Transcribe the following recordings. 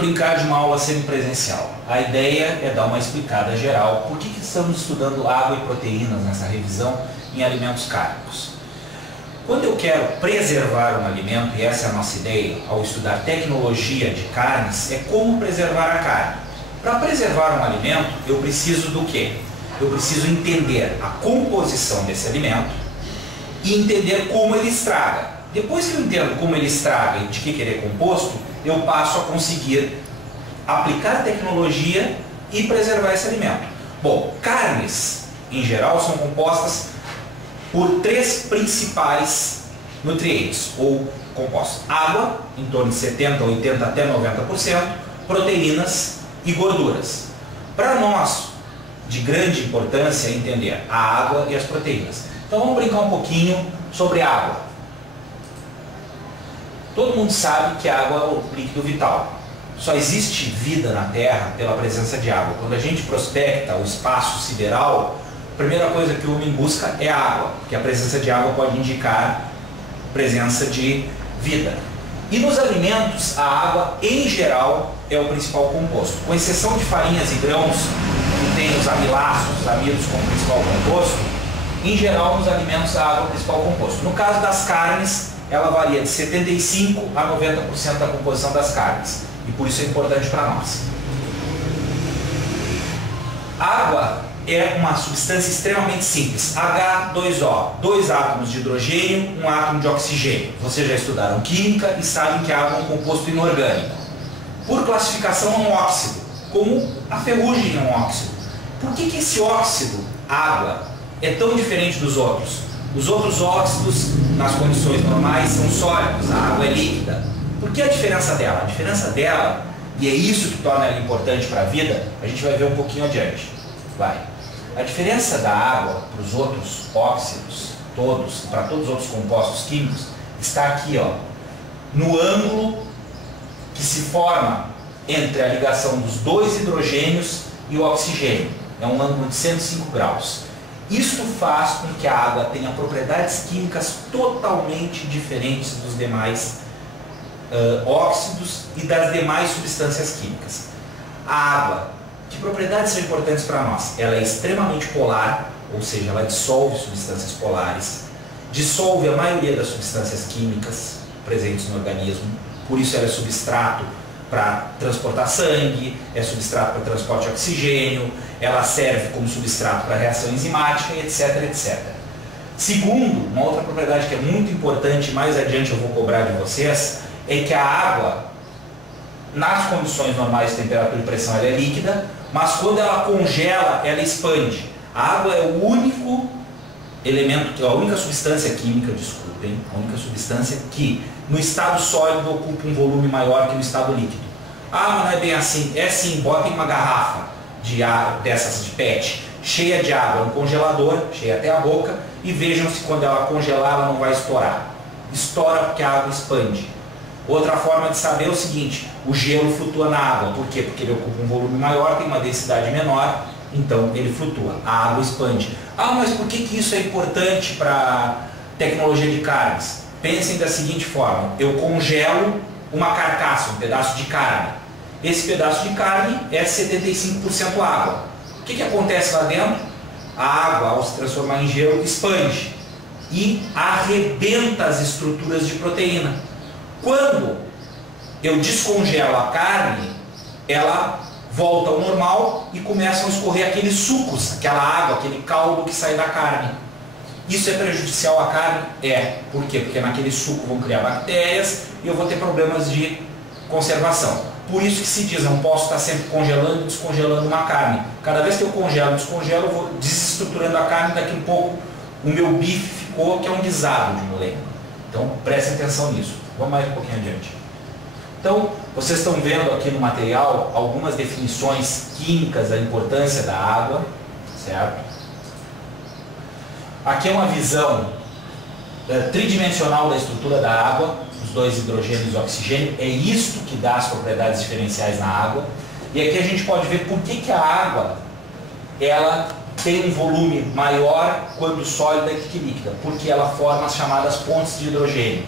brincar de uma aula semipresencial. A ideia é dar uma explicada geral por que estamos estudando água e proteínas nessa revisão em alimentos cárnicos. Quando eu quero preservar um alimento, e essa é a nossa ideia ao estudar tecnologia de carnes, é como preservar a carne. Para preservar um alimento, eu preciso do quê? Eu preciso entender a composição desse alimento e entender como ele estraga. Depois que eu entendo como ele estraga e de que ele é composto, eu passo a conseguir aplicar tecnologia e preservar esse alimento. Bom, carnes, em geral, são compostas por três principais nutrientes, ou compostos. Água, em torno de 70%, 80%, até 90%, proteínas e gorduras. Para nós, de grande importância é entender a água e as proteínas. Então vamos brincar um pouquinho sobre a água. Todo mundo sabe que a água é o líquido vital. Só existe vida na Terra pela presença de água. Quando a gente prospecta o espaço sideral, a primeira coisa que o homem busca é água, porque a presença de água pode indicar presença de vida. E nos alimentos, a água, em geral, é o principal composto. Com exceção de farinhas e grãos, que tem os amiláceos, os amidos como principal composto, em geral, nos alimentos, a água é o principal composto. No caso das carnes, ela varia de 75% a 90% da composição das carnes. E por isso é importante para nós. A água é uma substância extremamente simples. H2O, 2 átomos de hidrogênio, 1 átomo de oxigênio. Vocês já estudaram química e sabem que a água é um composto inorgânico. Por classificação é um óxido, como a ferrugem é um óxido. Por que esse óxido, água, é tão diferente dos outros? Os outros óxidos, nas condições normais, são sólidos, a água é líquida. Por que a diferença dela? A diferença dela, e é isso que torna ela importante para a vida, a gente vai ver um pouquinho adiante. A diferença da água para os outros óxidos, todos, para todos os outros compostos químicos, está aqui, ó, no ângulo que se forma entre a ligação dos dois hidrogênios e o oxigênio. É um ângulo de 105 graus. Isso faz com que a água tenha propriedades químicas totalmente diferentes dos demais óxidos e das demais substâncias químicas. A água, que propriedades são importantes para nós? Ela é extremamente polar, ou seja, ela dissolve substâncias polares, dissolve a maioria das substâncias químicas presentes no organismo, por isso ela é substrato para transportar sangue, é substrato para transporte de oxigênio, ela serve como substrato para reação enzimática, etc, etc. Segundo, uma outra propriedade que é muito importante, mais adiante eu vou cobrar de vocês, é que a água, nas condições normais de temperatura e pressão, ela é líquida, mas quando ela congela, ela expande. A água é o único elemento, a única substância química, desculpem, a única substância que no estado sólido ocupa um volume maior que no estado líquido. Ah, mas não é bem assim. É sim, botem uma garrafa de água, dessas de PET, cheia de água no congelador, cheia até a boca, e vejam se quando ela congelar ela não vai estourar. Estoura porque a água expande. Outra forma de saber é o seguinte, o gelo flutua na água. Por quê? Porque ele ocupa um volume maior, tem uma densidade menor, então ele flutua, a água expande. Ah, mas por que isso é importante para tecnologia de carnes? Pensem da seguinte forma, eu congelo uma carcaça, um pedaço de carne. Esse pedaço de carne é 75% água. O que acontece lá dentro? A água, ao se transformar em gelo, expande e arrebenta as estruturas de proteína. Quando eu descongelo a carne, ela volta ao normal e começam a escorrer aqueles sucos, aquela água, aquele caldo que sai da carne. Isso é prejudicial à carne? É. Por quê? Porque naquele suco vão criar bactérias e eu vou ter problemas de conservação. Por isso que se diz, não posso estar sempre congelando e descongelando uma carne. Cada vez que eu congelo e descongelo, eu vou desestruturando a carne, daqui um pouco o meu bife ficou, que é um guisado de molenga. Então prestem atenção nisso. Vamos mais um pouquinho adiante. Então, vocês estão vendo aqui no material algumas definições químicas da importância da água, certo? Aqui é uma visão tridimensional da estrutura da água, os dois hidrogênios e oxigênio, é isto que dá as propriedades diferenciais na água. E aqui a gente pode ver por que a água ela tem um volume maior quando sólida que líquida, porque ela forma as chamadas pontes de hidrogênio.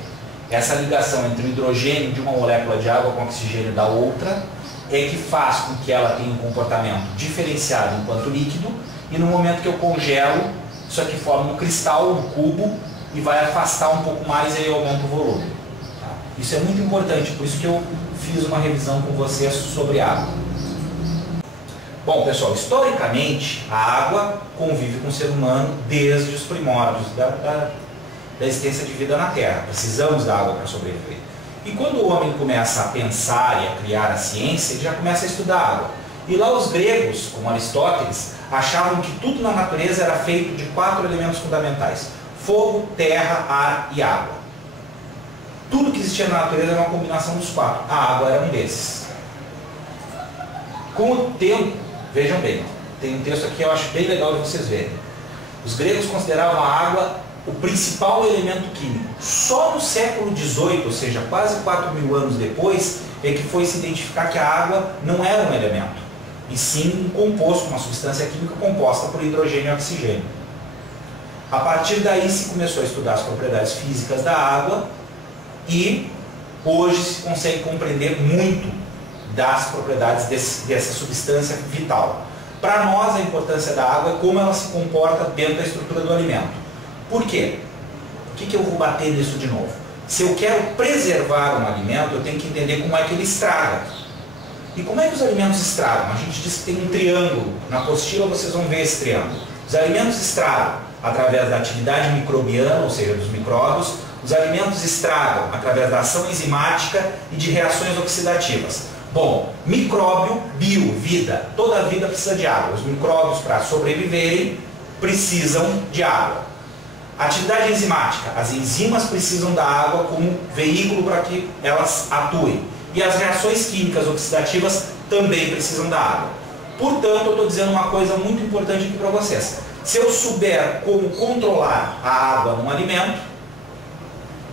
Essa ligação entre o hidrogênio de uma molécula de água com o oxigênio da outra é que faz com que ela tenha um comportamento diferenciado enquanto líquido, e no momento que eu congelo, isso aqui forma um cristal, um cubo, e vai afastar um pouco mais e aí aumenta o volume. Tá? Isso é muito importante, por isso que eu fiz uma revisão com vocês sobre água. Bom, pessoal, historicamente, a água convive com o ser humano desde os primórdios da existência de vida na Terra. Precisamos da água para sobreviver. E quando o homem começa a pensar e a criar a ciência, ele já começa a estudar a água. E lá os gregos, como Aristóteles, achavam que tudo na natureza era feito de 4 elementos fundamentais: fogo, terra, ar e água. Tudo que existia na natureza era uma combinação dos 4. A água era um desses. Com o tempo, vejam bem, tem um texto aqui que eu acho bem legal de vocês verem. Os gregos consideravam a água o principal elemento químico. Só no século XVIII, ou seja, quase 4.000 anos depois, é que foi se identificar que a água não era um elemento, e sim um composto, uma substância química composta por hidrogênio e oxigênio. A partir daí se começou a estudar as propriedades físicas da água e hoje se consegue compreender muito das propriedades dessa substância vital. Para nós, a importância da água é como ela se comporta dentro da estrutura do alimento. Por quê? O que eu vou bater nisso de novo? Se eu quero preservar um alimento, eu tenho que entender como é que ele estraga. E como é que os alimentos estragam? A gente diz que tem um triângulo. Na apostila vocês vão ver esse triângulo. Os alimentos estragam através da atividade microbiana, ou seja, dos micróbios. Os alimentos estragam através da ação enzimática e de reações oxidativas. Bom, micróbio, bio, vida. Toda a vida precisa de água. Os micróbios, para sobreviverem, precisam de água. Atividade enzimática. As enzimas precisam da água como veículo para que elas atuem. E as reações químicas oxidativas também precisam da água. Portanto, eu estou dizendo uma coisa muito importante aqui para vocês. Se eu souber como controlar a água num alimento,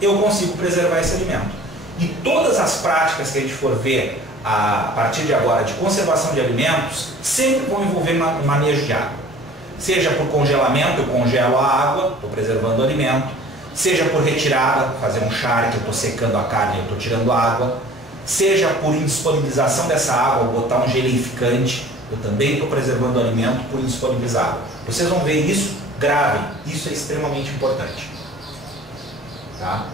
eu consigo preservar esse alimento. E todas as práticas que a gente for ver a partir de agora de conservação de alimentos sempre vão envolver manejo de água. Seja por congelamento, eu congelo a água, estou preservando o alimento. Seja por retirada, fazer um charque, eu estou secando a carne, eu estou tirando água. Seja por indisponibilização dessa água, botar um geleificante, eu também estou preservando o alimento por indisponibilizar água. Vocês vão ver isso, gravem, isso é extremamente importante. Tá?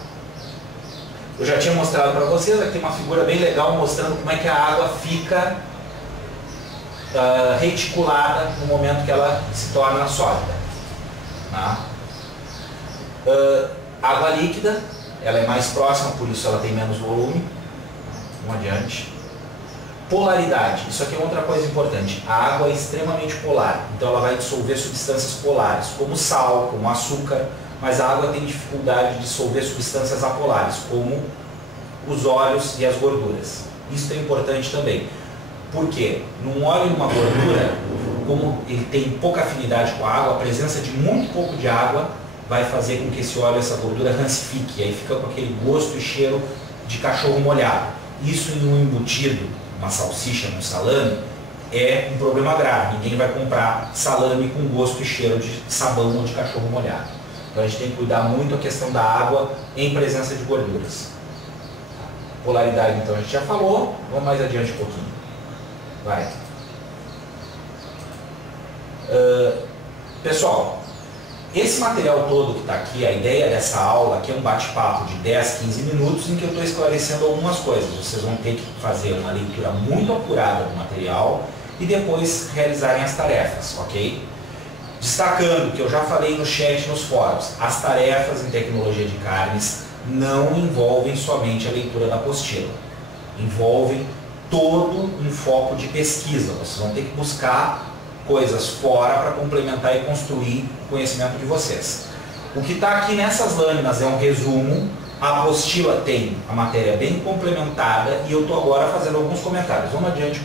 Eu já tinha mostrado para vocês, aqui uma figura bem legal mostrando como é que a água fica reticulada no momento que ela se torna sólida. Tá? Água líquida, ela é mais próxima, por isso ela tem menos volume. Vamos adiante. Polaridade, isso aqui é outra coisa importante. A água é extremamente polar, então ela vai dissolver substâncias polares, como sal, como açúcar, mas a água tem dificuldade de dissolver substâncias apolares, como os óleos e as gorduras. Isso é importante também. Por quê? Num óleo e numa gordura, como ele tem pouca afinidade com a água, a presença de muito pouco de água vai fazer com que esse óleo e essa gordura rancifique, e aí fica com aquele gosto e cheiro de cachorro molhado. Isso em um embutido, uma salsicha, um salame, é um problema grave. Ninguém vai comprar salame com gosto e cheiro de sabão ou de cachorro molhado. Então a gente tem que cuidar muito a questão da água em presença de gorduras. Polaridade, então, a gente já falou. Vamos mais adiante um pouquinho. Vai. Pessoal, esse material todo que está aqui, a ideia dessa aula aqui é um bate-papo de 10, 15 minutos em que eu estou esclarecendo algumas coisas. Vocês vão ter que fazer uma leitura muito apurada do material e depois realizarem as tarefas, ok? Destacando que eu já falei no chat, nos fóruns, as tarefas em tecnologia de carnes não envolvem somente a leitura da apostila. Envolvem todo um foco de pesquisa. Vocês vão ter que buscar coisas fora para complementar e construir o conhecimento de vocês. O que está aqui nessas lâminas é um resumo. A apostila tem a matéria bem complementada e eu estou agora fazendo alguns comentários. Vamos adiante um pouquinho.